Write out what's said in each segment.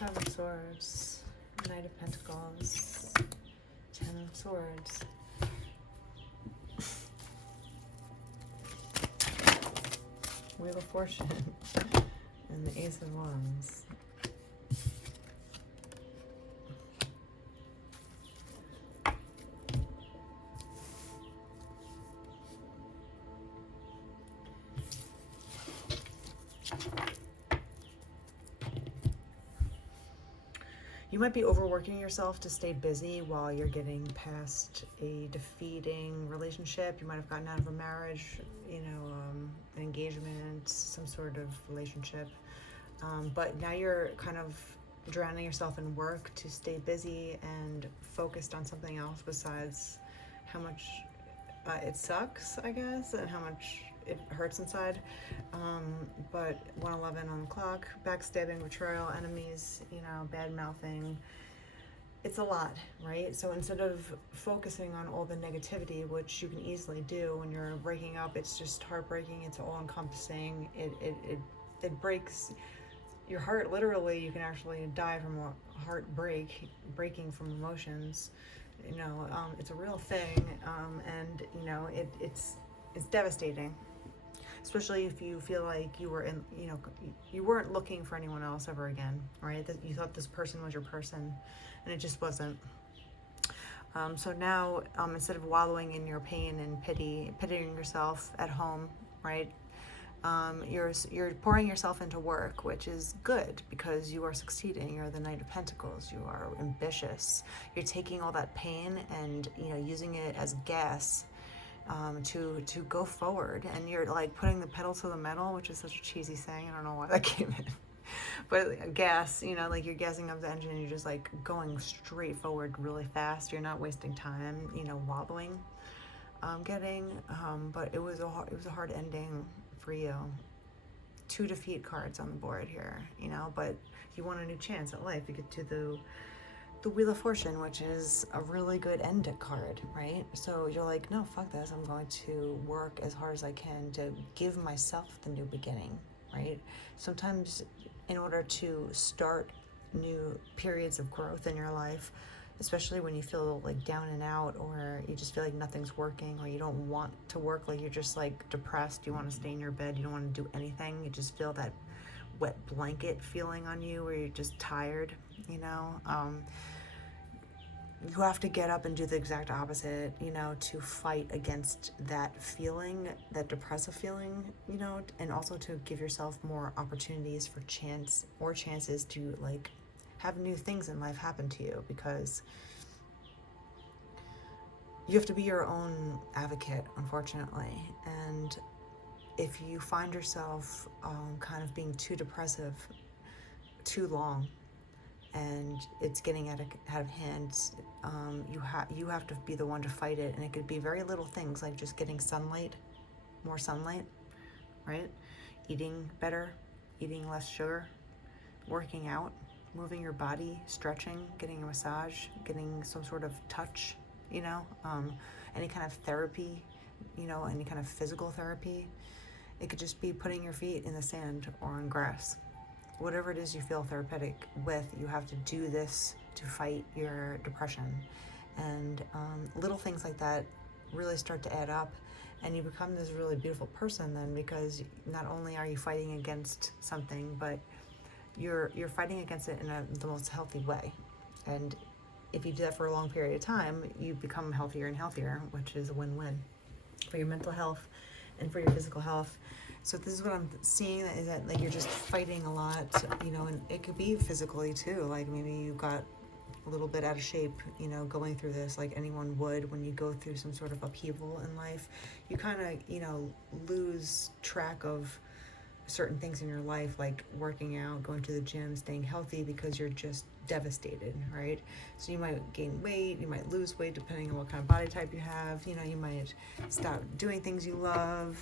Five of Swords, Knight of Pentacles, Ten of Swords. Wheel of Fortune, and the Ace of Wands. You might be overworking yourself to stay busy while you're getting past a defeating relationship. You might have gotten out of a marriage, an engagement, some sort of relationship. But now you're kind of drowning yourself in work to stay busy and focused on something else besides how much it sucks, I guess, and how much it hurts inside. But 111 on the clock, backstabbing, betrayal, enemies, bad mouthing. It's a lot, right? So instead of focusing on all the negativity, which you can easily do when you're breaking up, it's just heartbreaking. It's all encompassing. It breaks your heart. Literally, you can actually die from a heartbreak, breaking from emotions. It's a real thing, and it's devastating. Especially if you feel like you were you weren't looking for anyone else ever again, right? That you thought this person was your person, and it just wasn't. So now, instead of wallowing in your pain and pitying yourself at home, right? You're pouring yourself into work, which is good because you are succeeding. You're the Knight of Pentacles. You are ambitious. You're taking all that pain and using it as gas to go forward, and you're like putting the pedal to the metal, which is such a cheesy saying. I don't know why that came in, but gas, like you're gassing up the engine and you're just like going straight forward really fast. You're not wasting time, wobbling, but it was a hard ending for you. 2 defeat cards on the board here, but you want a new chance at life. You get to the Wheel of Fortune, which is a really good end card, right? So you're like, no, fuck this. I'm going to work as hard as I can to give myself the new beginning, right? Sometimes in order to start new periods of growth in your life, especially when you feel like down and out, or you just feel like nothing's working, or you don't want to work, like you're just like depressed, you want to stay in your bed, you don't want to do anything, you just feel that wet blanket feeling on you where you're just tired, you have to get up and do the exact opposite, to fight against that feeling, that depressive feeling, and also to give yourself more opportunities for chances to like have new things in life happen to you, because you have to be your own advocate, unfortunately. And if you find yourself kind of being too depressive too long, and it's getting out of hand, you have to be the one to fight it. And it could be very little things, like just getting more sunlight, right? Eating better, eating less sugar, working out, moving your body, stretching, getting a massage, getting some sort of touch, any kind of therapy, any kind of physical therapy. It could just be putting your feet in the sand or on grass. Whatever it is you feel therapeutic with, you have to do this to fight your depression. And little things like that really start to add up, and you become this really beautiful person then, because not only are you fighting against something, but you're fighting against it in the most healthy way. And if you do that for a long period of time, you become healthier and healthier, which is a win-win for your mental health and for your physical health. So this is what I'm seeing, is that like you're just fighting a lot, and it could be physically too. Like maybe you got a little bit out of shape, going through this, like anyone would when you go through some sort of upheaval in life. You kind of, lose track of certain things in your life, like working out, going to the gym, staying healthy, because you're just devastated, right? So you might gain weight, you might lose weight depending on what kind of body type you have, you might stop doing things you love,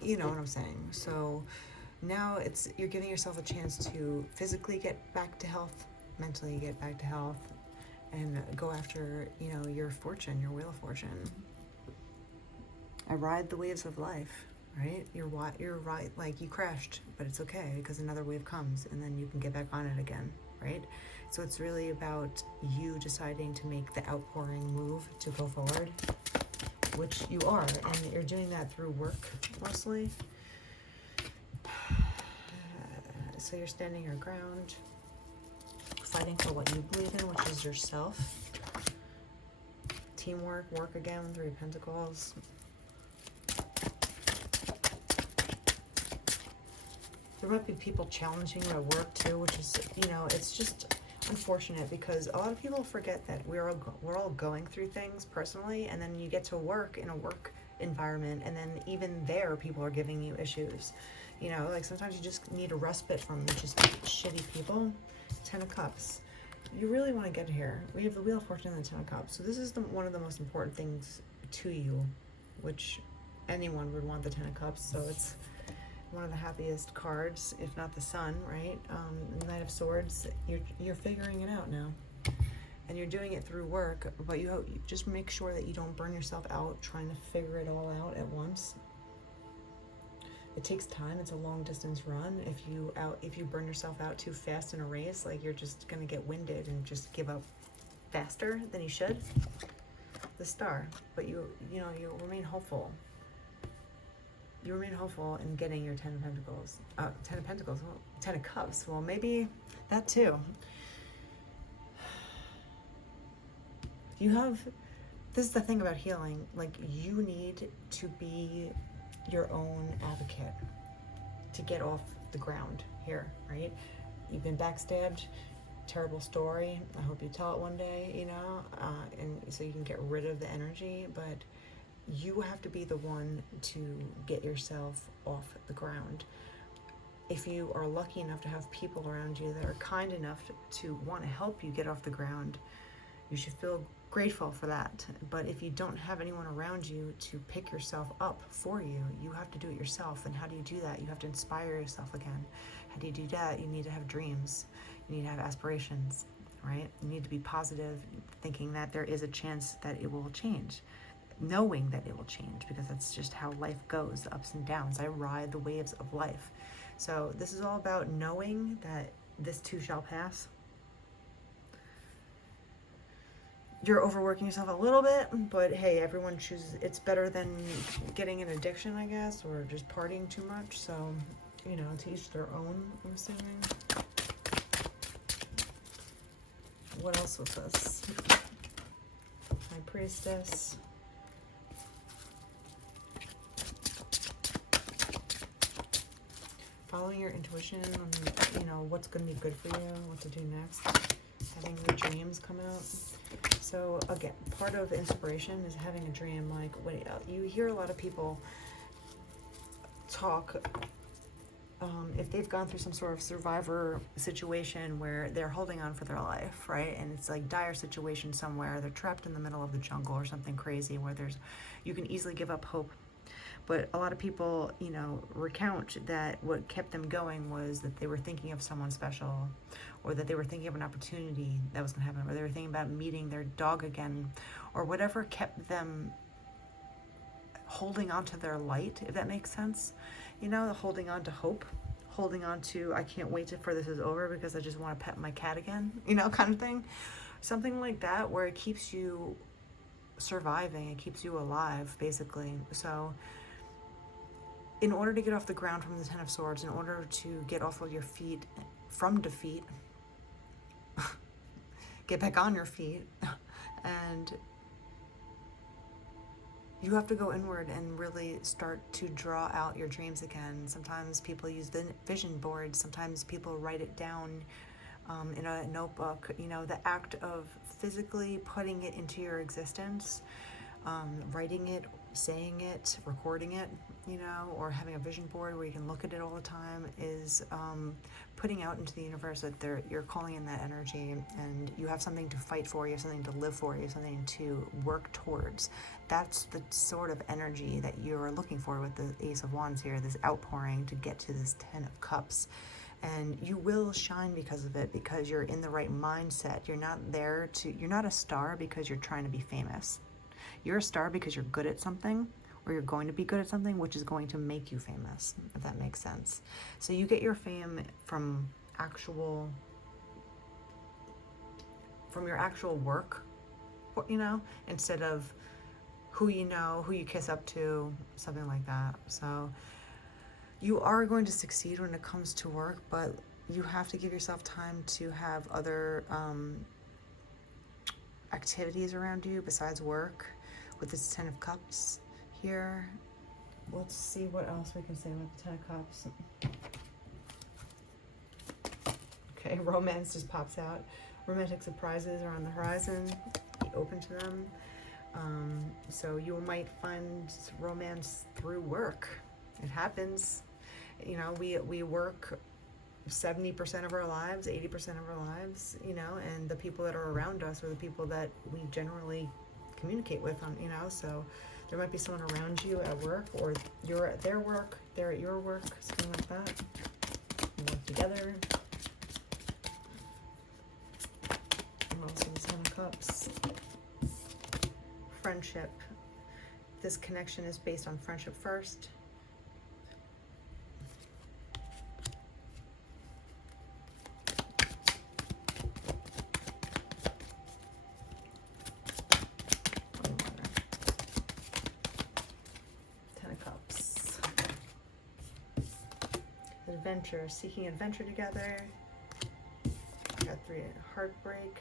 you know what I'm saying? So now you're giving yourself a chance to physically get back to health, mentally get back to health, and go after, your fortune, your Wheel of Fortune. I ride the waves of life. right? You're right, like you crashed, but it's okay because another wave comes and then you can get back on it again, right? So it's really about you deciding to make the outpouring move to go forward, which you are, and you're doing that through work mostly. So you're standing your ground, fighting for what you believe in, which is yourself. Teamwork, work again, Three of Pentacles. There might be people challenging you at work too, which is, it's just unfortunate because a lot of people forget that we're all going through things personally, and then you get to work in a work environment, and then even there people are giving you issues. Like sometimes you just need a respite from just shitty people. Ten of Cups. You really want to get here. We have the Wheel of Fortune and the Ten of Cups. So this is one of the most important things to you, which anyone would want the Ten of Cups. So it's one of the happiest cards, if not the Sun, right? Knight of Swords. You're figuring it out now, and you're doing it through work. But you just make sure that you don't burn yourself out trying to figure it all out at once. It takes time. It's a long distance run. If you burn yourself out too fast in a race, like you're just gonna get winded and just give up faster than you should. The Star, but you remain hopeful. You remain hopeful in getting your Ten of Pentacles. Well, Ten of Cups. Well, maybe that too. This is the thing about healing. Like, you need to be your own advocate to get off the ground here, right? You've been backstabbed, terrible story. I hope you tell it one day, and so you can get rid of the energy, but you have to be the one to get yourself off the ground. If you are lucky enough to have people around you that are kind enough to want to help you get off the ground, you should feel grateful for that. But if you don't have anyone around you to pick yourself up for you, you have to do it yourself. And how do you do that? You have to inspire yourself again. How do you do that? You need to have dreams. You need to have aspirations, right? You need to be positive, thinking that there is a chance that it will change. Knowing that it will change, because that's just how life goes, the ups and downs. I ride the waves of life. So this is all about knowing that this too shall pass. You're overworking yourself a little bit, but hey, everyone chooses. It's better than getting an addiction, I guess, or just partying too much. So, to each their own, I'm assuming. What else was this? High Priestess. Following your intuition on, what's going to be good for you, what to do next. Having the dreams come out. So again, part of inspiration is having a dream. Like, you hear a lot of people talk, if they've gone through some sort of survivor situation where they're holding on for their life, right? And it's like dire situation somewhere. They're trapped in the middle of the jungle or something crazy where you can easily give up hope. But a lot of people, recount that what kept them going was that they were thinking of someone special, or that they were thinking of an opportunity that was going to happen, or they were thinking about meeting their dog again, or whatever kept them holding on to their light, if that makes sense. Holding on to hope, holding on to, I can't wait for this is over because I just want to pet my cat again, kind of thing. Something like that, where it keeps you surviving, it keeps you alive, basically. So in order to get off the ground from the Ten of Swords, in order to get off of your feet from defeat, get back on your feet, and you have to go inward and really start to draw out your dreams again. Sometimes people use the vision board. Sometimes people write it down in a notebook. The act of physically putting it into your existence, writing it, saying it, recording it, or having a vision board where you can look at it all the time, is putting out into the universe that you're calling in that energy, and you have something to fight for, you have something to live for, you have something to work towards. That's the sort of energy that you're looking for with the Ace of Wands here, this outpouring to get to this Ten of Cups. And you will shine because of it, because you're in the right mindset. You're not a star because you're trying to be famous. You're a star because you're good at something, or you're going to be good at something, which is going to make you famous, if that makes sense. So you get your fame from your actual work, you know, instead of who you know, who you kiss up to, something like that. So you are going to succeed when it comes to work, but you have to give yourself time to have other activities around you besides work. With this 10 of Cups here, let's see what else we can say about the 10 of Cups. Okay, romance just pops out. Romantic surprises are on the horizon. Be open to them. So you might find romance through work. It happens. You know, we work 70% of our lives, 80% of our lives, you know, and the people that are around us are the people that we generally communicate with on, you know, so there might be someone around you at work, or you're at their work, they're at your work, something like that. You work together. And also the 10 of Cups. Friendship. This connection is based on friendship first. Adventure, seeking adventure together. Got 3, heartbreak.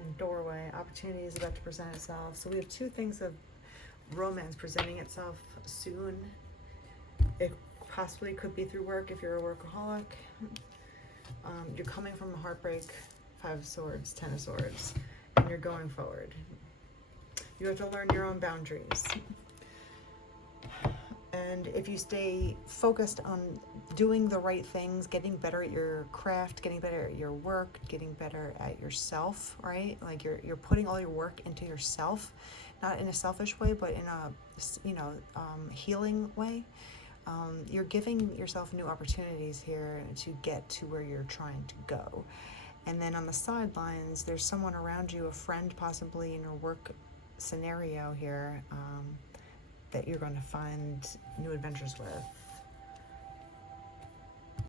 And doorway, opportunity is about to present itself. So we have 2 things of romance presenting itself soon. It possibly could be through work if you're a workaholic. You're coming from a heartbreak, 5 of Swords, 10 of Swords, and you're going forward. You have to learn your own boundaries. And if you stay focused on doing the right things, getting better at your craft, getting better at your work, getting better at yourself, right? Like you're putting all your work into yourself, not in a selfish way, but in a, you know, healing way. You're giving yourself new opportunities here to get to where you're trying to go. And then on the sidelines, there's someone around you, a friend possibly in your work scenario here, that you're going to find new adventures with.